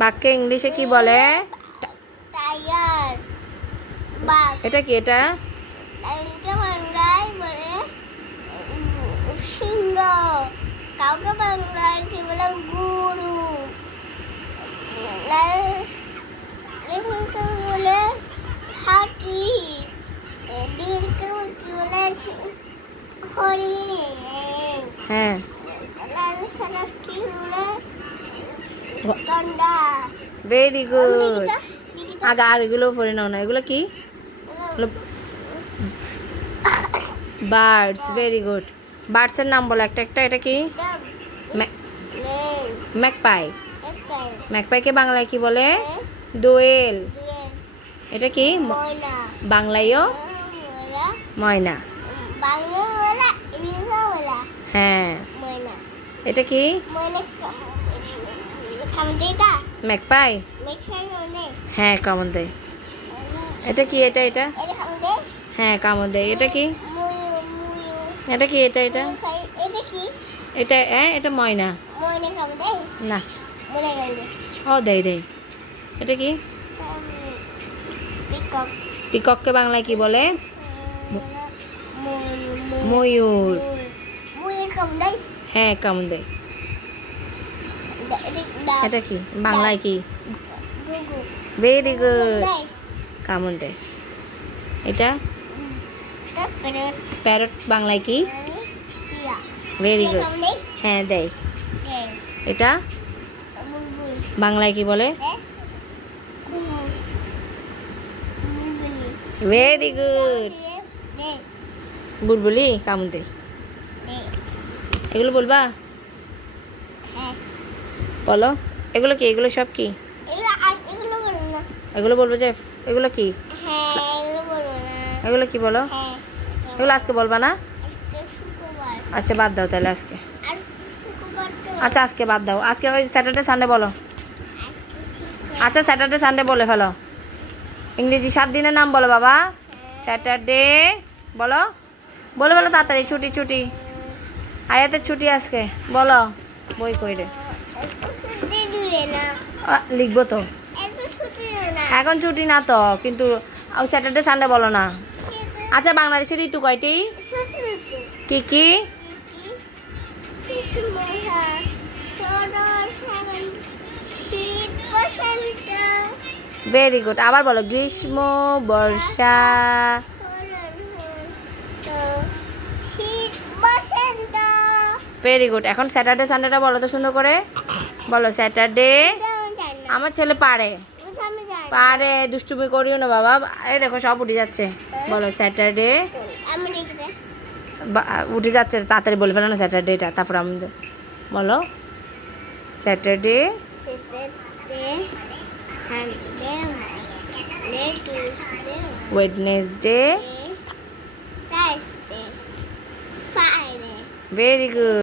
বাঘকে ইংলিশে কি বলে? টাইগার। বাঘ। এটা কি? এটা কাউকে বাংলায় বলে সিংহ। কাউকে বাংলায় কি বলে গরু। এখানকে বলে হাতি। দীর্ঘ কি বলে হরিণ। হ্যাঁ কি বলে গন্ডা। Very good. আগে আর এগুলো পড়ে নাও না। এগুলো কি? বার্ডস। Very good. বার্ডসের নাম বলো একটা একটা। এটা কি? ম্যাকপাই। ম্যাকপাইকে বাংলায় কি বলে? দোয়েল। এটা কি? বাংলায়ও ময়না। হ্যাঁ। এটা কি? ম্যাকপাই। হ্যাঁ কামড় দেয়। এটা কি? এটা এটা হ্যাঁ কামড় দেয়। এটা কি? এটা কি? এটা এটা এটা হ্যাঁ এটা ময়না না। ও দেয় দেয়। এটা কি? পিকককে বাংলায় কি বলে? ময়ূর। হ্যাঁ কামড় দেয়। এটা কি? বাংলায় কি? Very good. কামড় দেয়। এটা প্যারট বাংলায় কি? Very good. হ্যাঁ দেয়। এটা বাংলায় কি বলে? Very good. বুলবুলি কামড় দেয়। এগুলো বলবা? বলো। এগুলো কি? এগুলো সব কি? এগুলো বলবো যে এগুলো কি? এগুলো কি বলো? এগুলো আজকে বলবা না? আচ্ছা বাদ দাও তাহলে আজকে। আচ্ছা আজকে বাদ দাও। আজকে ওই স্যাটারডে সানডে বলো। আচ্ছা স্যাটারডে সানডে বলে ফেলো। ইংরেজি 7 দিনের নাম বলো বাবা। স্যাটারডে বলো। বলো বলো তাড়াতাড়ি। ছুটি ছুটি। আয়াতের ছুটি আজকে বলো। বই কইরে লিখবো তো। এখন ছুটি না তো, কিন্তু স্যাটারডে সানডে বলো না। আচ্ছা বাংলাদেশের ঋতু কয়টি? কি কি? Very good. আবার বলো। গ্রীষ্ম, বর্ষা। Very good. এখন স্যাটারডে সানডেটা বলো তো সুন্দর করে। বলো স্যাটারডে। আমার ছেলে পারে পারে। দুষ্টুমি করিও না বাবা। এই দেখো সব উঠে যাচ্ছে। বলো স্যাটারডে। উঠে যাচ্ছে তাড়াতাড়ি বলে ফেলো না স্যাটারডেটা। তারপর আমাদের বলো স্যাটারডে, ওয়েডনেসডে। Very good.